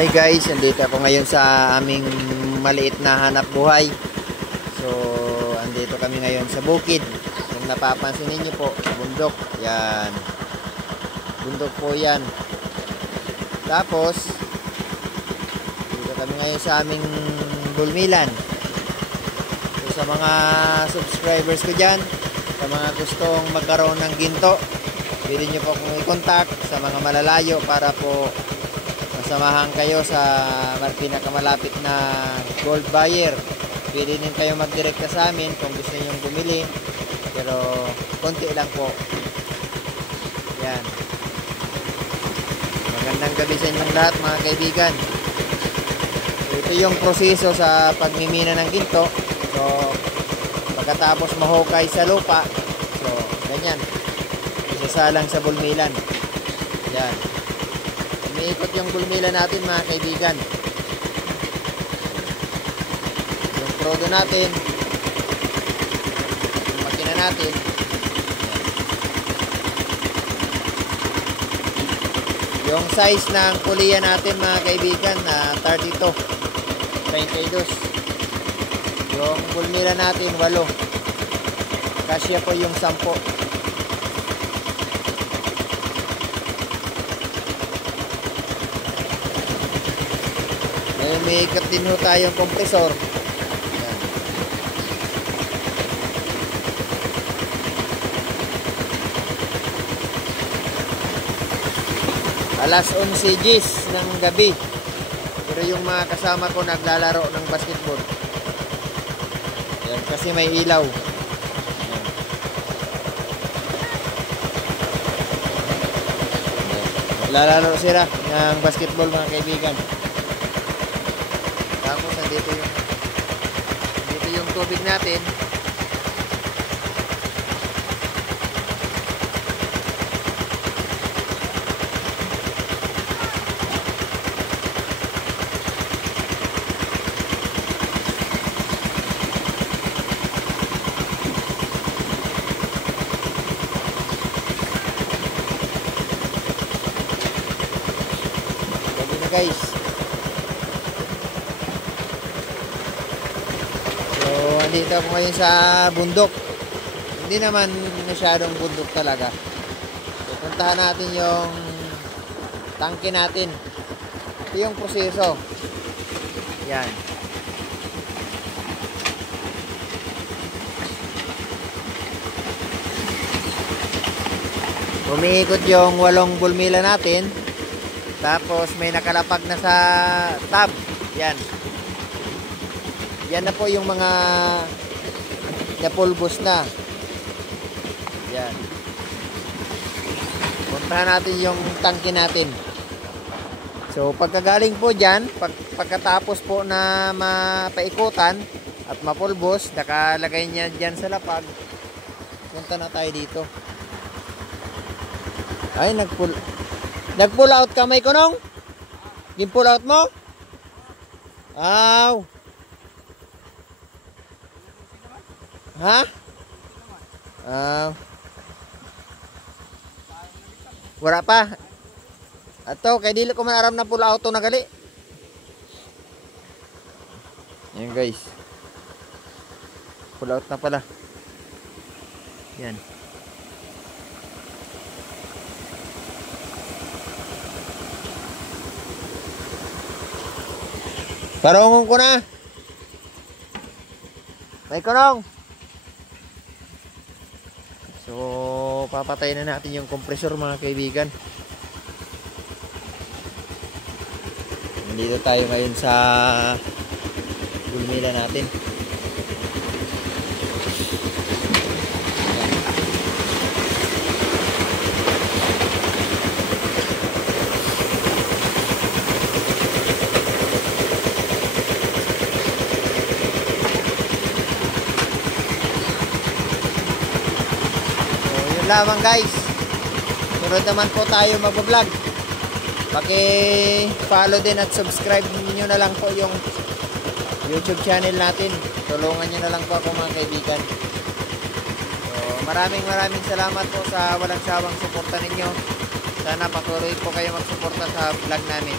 Hi guys, andito ako ngayon sa aming maliit na hanap buhay. So, andito kami ngayon sa bukid. Kung napapansin niyo po, bundok. Yan. Bundok po yan. Tapos, dito kami ngayon sa aming bulmilan. So, sa mga subscribers ko dyan, sa mga gustong magkaroon ng ginto, pwede nyo po kong i-contact sa mga malalayo para po samahan kayo sa pinakamalapit na gold buyer. Pwede din kayo magdirekta sa amin kung gusto niyo bumili, pero konti lang po. Yan. Magandang gabi sa inyong lahat mga kaibigan. So, ito yung proseso sa pagmimina ng ginto. So pagkatapos mahukay sa lupa, so ganyan, isasalang sa bulmilan. Yan. Umiikot yung bulmilan natin mga kaibigan. Yung prodo natin, yung makina natin. Yung size ng kuliya natin mga kaibigan na 32. Yung bulmilan natin 8. Kasya po yung 10. May ikat din ho tayong kompresor. Ayan. Alas 11 Gs ng gabi. Pero yung mga kasama ko naglalaro ng basketball. Ayan, kasi may ilaw. Ayan. Naglalaro sila ng basketball mga kaibigan. Tapos dito yung tubig natin. Gabi na guys. Dito ako ngayon sa bundok. Hindi naman masyadong bundok talaga. Pupuntahan natin yung tangke natin. Ito yung proseso. Yan. Umiikot yung 8 bulmila natin. Tapos may nakalapag na sa tab. Yan. Yan na po yung mga napulbos na. Yan. Puntahan natin yung tangke natin. So pagkagaling po dyan, pagkatapos po na mapaikutan at mapulbos, nakalagay niya dyan sa lapag. Punta na tayo dito. Ay, nag-pull out kamay ko nung? Gin-pull out mo? Aw. Ha? Wala pa. Ato, kay dili ko man aram na pull out na gali. Yan guys. Pull out na pala. Yan. Parungon ko na. May kunong. So, papatay na natin yung compressor mga kaibigan. Nandito tayo ngayon sa bulmila natin. Lamang guys, sunod naman po tayo mag-vlog. Paki-follow din at subscribe niyo na lang po yung YouTube channel natin. Tulungan niyo na lang po ako mga kaibigan. So maraming salamat po sa walang sawang suporta ninyo. Sana patuloy po kayo magsuporta sa vlog namin.